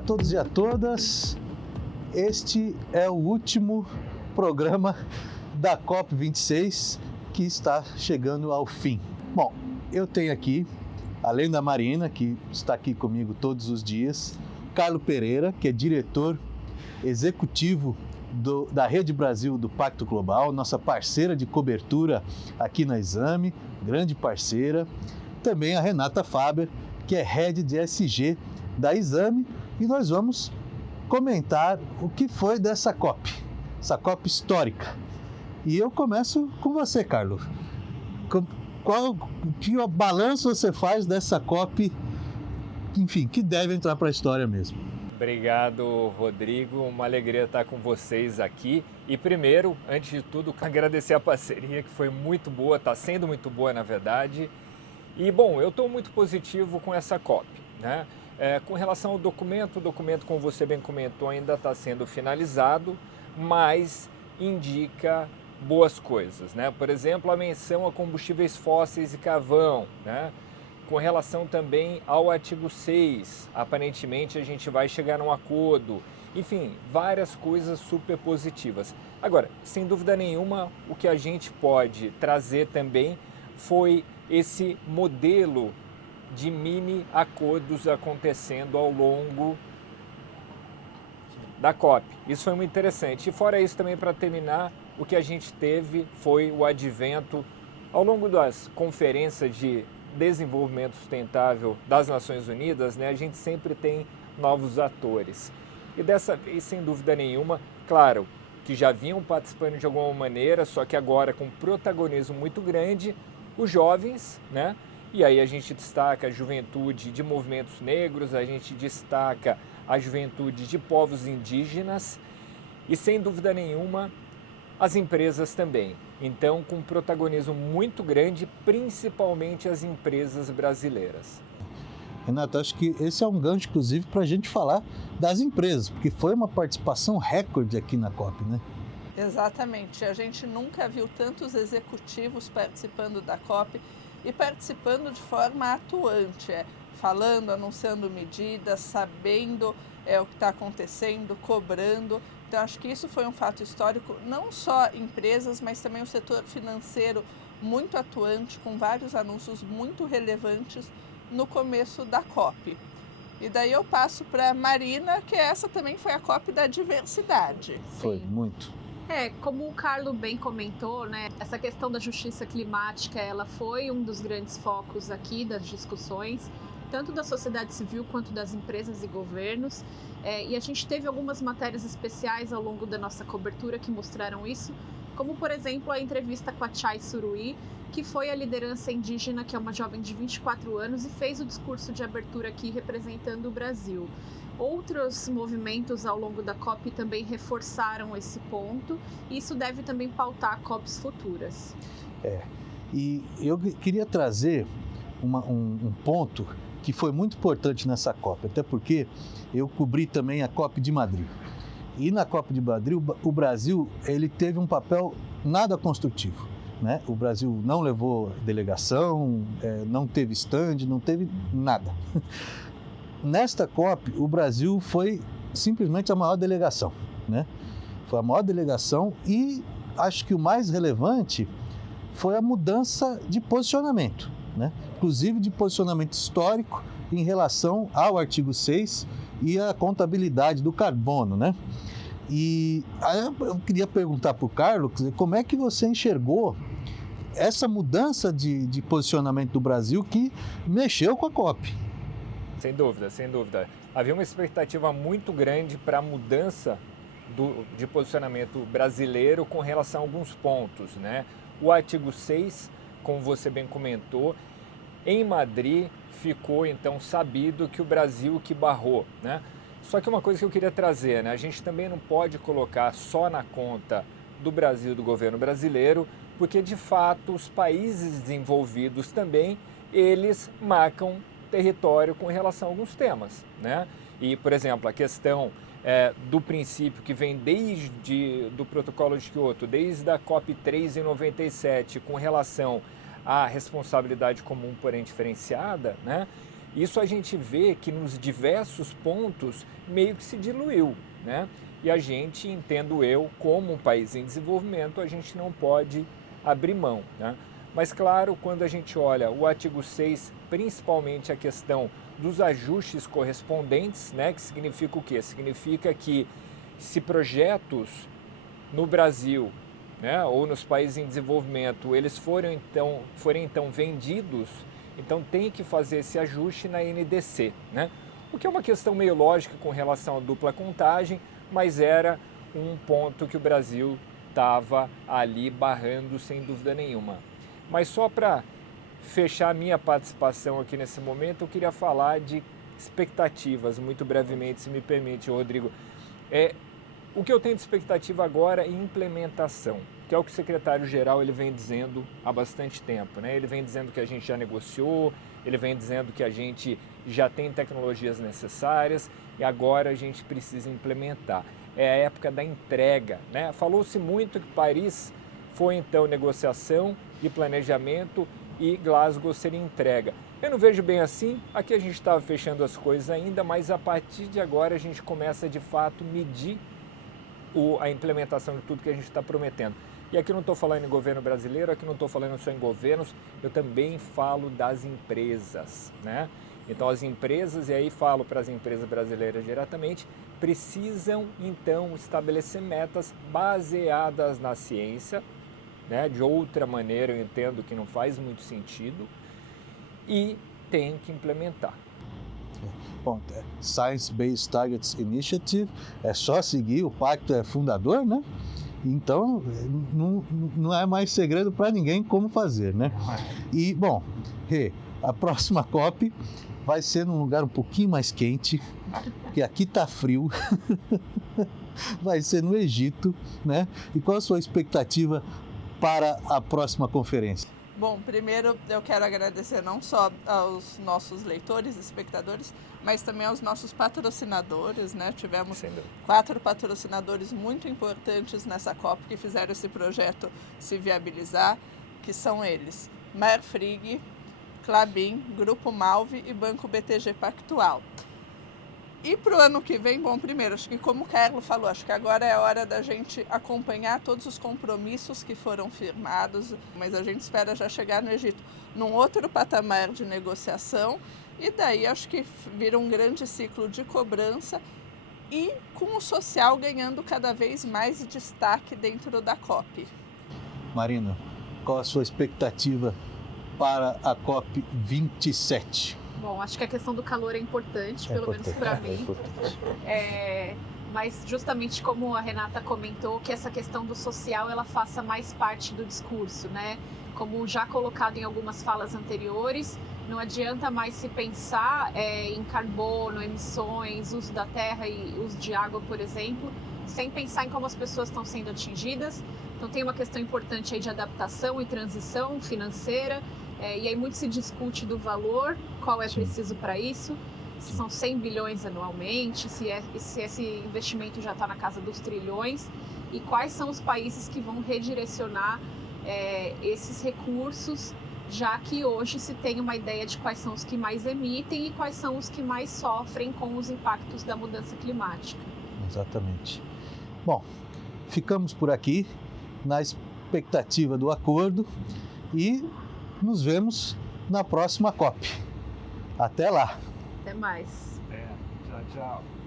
todos e a todas. Este é o último programa da COP26 que está chegando ao fim. Bom, eu tenho aqui, além da Marina, que está aqui comigo todos os dias, Carlo Pereira, que é diretor executivo da Rede Brasil do Pacto Global, nossa parceira de cobertura aqui na Exame, grande parceira. Também a Renata Faber, que é head de SG da Exame, e nós vamos comentar o que foi dessa COP, essa COP histórica. E eu começo com você, Carlo. Que balanço você faz dessa COP, enfim, que deve entrar para a história mesmo? Obrigado, Rodrigo. Uma alegria estar com vocês aqui. E primeiro, antes de tudo, agradecer a parceria, que foi muito boa, está sendo muito boa, na verdade. E, bom, eu estou muito positivo com essa COP, né? Com relação ao documento, o documento, como você bem comentou, ainda está sendo finalizado, mas indica boas coisas, né? Por exemplo, a menção a combustíveis fósseis e carvão, né? Com relação também ao artigo 6, aparentemente a gente vai chegar num acordo. Enfim, várias coisas super positivas. Agora, sem dúvida nenhuma, o que a gente pode trazer também foi esse modelo de mini acordos acontecendo ao longo da COP. Isso foi muito interessante. E fora isso também, para terminar, o que a gente teve foi o advento, ao longo das conferências de desenvolvimento sustentável das Nações Unidas, né, a gente sempre tem novos atores. E dessa vez, sem dúvida nenhuma, claro, que já vinham participando de alguma maneira, só que agora com protagonismo muito grande, os jovens, né? E aí a gente destaca a juventude de movimentos negros, a gente destaca a juventude de povos indígenas e, sem dúvida nenhuma, as empresas também. Então, com um protagonismo muito grande, principalmente as empresas brasileiras. Renato, acho que esse é um gancho, inclusive, para a gente falar das empresas, porque foi uma participação recorde aqui na COP, né? Exatamente. A gente nunca viu tantos executivos participando da COP e participando de forma atuante, falando, anunciando medidas, sabendo o que está acontecendo, cobrando. Então, acho que isso foi um fato histórico, não só empresas, mas também o setor financeiro muito atuante, com vários anúncios muito relevantes no começo da COP. E daí eu passo para a Marina, que essa também foi a COP da diversidade. Foi, muito. Como o Carlo bem comentou, né, essa questão da justiça climática, ela foi um dos grandes focos aqui das discussões, tanto da sociedade civil quanto das empresas e governos. E a gente teve algumas matérias especiais ao longo da nossa cobertura que mostraram isso, como, por exemplo, a entrevista com a Chay Suruí, que foi a liderança indígena, que é uma jovem de 24 anos e fez o discurso de abertura aqui representando o Brasil. Outros movimentos ao longo da COP também reforçaram esse ponto, e isso deve também pautar COPs futuras. E eu queria trazer um ponto que foi muito importante nessa COP, até porque eu cobri também a COP de Madrid. E na COP de Madrid, o Brasil ele teve um papel nada construtivo, né? O Brasil não levou delegação, não teve stand, não teve nada. Nesta COP, o Brasil foi simplesmente a maior delegação, né? Foi a maior delegação e acho que o mais relevante foi a mudança de posicionamento, né? Inclusive de posicionamento histórico em relação ao artigo 6 e a contabilidade do carbono, né? E aí eu queria perguntar para o Carlos, como é que você enxergou essa mudança de posicionamento do Brasil que mexeu com a COP? Sem dúvida, sem dúvida. Havia uma expectativa muito grande para a mudança de posicionamento brasileiro com relação a alguns pontos, né? O artigo 6, como você bem comentou, em Madrid ficou então sabido que o Brasil que barrou, né? Só que uma coisa que eu queria trazer, né? A gente também não pode colocar só na conta do Brasil, do governo brasileiro, porque de fato os países desenvolvidos também, eles marcam território com relação a alguns temas, né? E, por exemplo, a questão do princípio que vem desde do protocolo de Kyoto, desde a COP3 em 97, com relação à responsabilidade comum, porém diferenciada, né? Isso a gente vê que nos diversos pontos meio que se diluiu, né? E a gente, entendo eu, como um país em desenvolvimento, a gente não pode abrir mão, né? Mas claro, quando a gente olha o artigo 6, principalmente a questão dos ajustes correspondentes, né? Que significa o quê? Significa que se projetos no Brasil, né, ou nos países em desenvolvimento, eles forem então vendidos, então tem que fazer esse ajuste na NDC, né? O que é uma questão meio lógica com relação à dupla contagem, mas era um ponto que o Brasil estava ali barrando sem dúvida nenhuma. Mas só para fechar a minha participação aqui nesse momento, eu queria falar de expectativas, muito brevemente, se me permite, Rodrigo. O que eu tenho de expectativa agora é implementação, que é o que o secretário-geral ele vem dizendo há bastante tempo, né? Ele vem dizendo que a gente já negociou, ele vem dizendo que a gente já tem tecnologias necessárias e agora a gente precisa implementar. É a época da entrega, né? Falou-se muito que Paris foi então negociação e planejamento e Glasgow seria entrega. Eu não vejo bem assim, aqui a gente estava fechando as coisas ainda, mas a partir de agora a gente começa de fato medir a implementação de tudo que a gente está prometendo. E aqui não estou falando em governo brasileiro, aqui não estou falando só em governos, eu também falo das empresas, né? Então as empresas, e aí falo para as empresas brasileiras diretamente, precisam então estabelecer metas baseadas na ciência, né? De outra maneira eu entendo que não faz muito sentido, e tem que implementar. Bom, Science Based Targets Initiative, é só seguir, o pacto é fundador, né? Então, não é mais segredo para ninguém como fazer, né? E, bom, a próxima COP vai ser num lugar um pouquinho mais quente, porque aqui tá frio, vai ser no Egito, né? E qual a sua expectativa para a próxima conferência? Bom, primeiro eu quero agradecer não só aos nossos leitores, espectadores, mas também aos nossos patrocinadores, né? Tivemos 4 patrocinadores muito importantes nessa COP que fizeram esse projeto se viabilizar, que são eles: Marfrig, Klabin, Grupo Malve e Banco BTG Pactual. E para o ano que vem, bom, primeiro, acho que como o Carlos falou, acho que agora é a hora da gente acompanhar todos os compromissos que foram firmados, mas a gente espera já chegar no Egito num outro patamar de negociação e daí acho que vira um grande ciclo de cobrança e com o social ganhando cada vez mais destaque dentro da COP. Marina, qual a sua expectativa para a COP 27? Bom, acho que a questão do calor é importante, pelo menos para mim. Mas justamente como a Renata comentou, que essa questão do social ela faça mais parte do discurso, né? Como já colocado em algumas falas anteriores, não adianta mais se pensar em carbono, emissões, uso da terra e uso de água, por exemplo, sem pensar em como as pessoas estão sendo atingidas. Então tem uma questão importante aí de adaptação e transição financeira. E aí muito se discute do valor, qual é preciso para isso, se são 100 bilhões anualmente, se esse investimento já está na casa dos trilhões e quais são os países que vão redirecionar esses recursos, já que hoje se tem uma ideia de quais são os que mais emitem e quais são os que mais sofrem com os impactos da mudança climática. Exatamente. Bom, ficamos por aqui na expectativa do acordo e nos vemos na próxima COP. Até lá! Até mais! Tchau, tchau!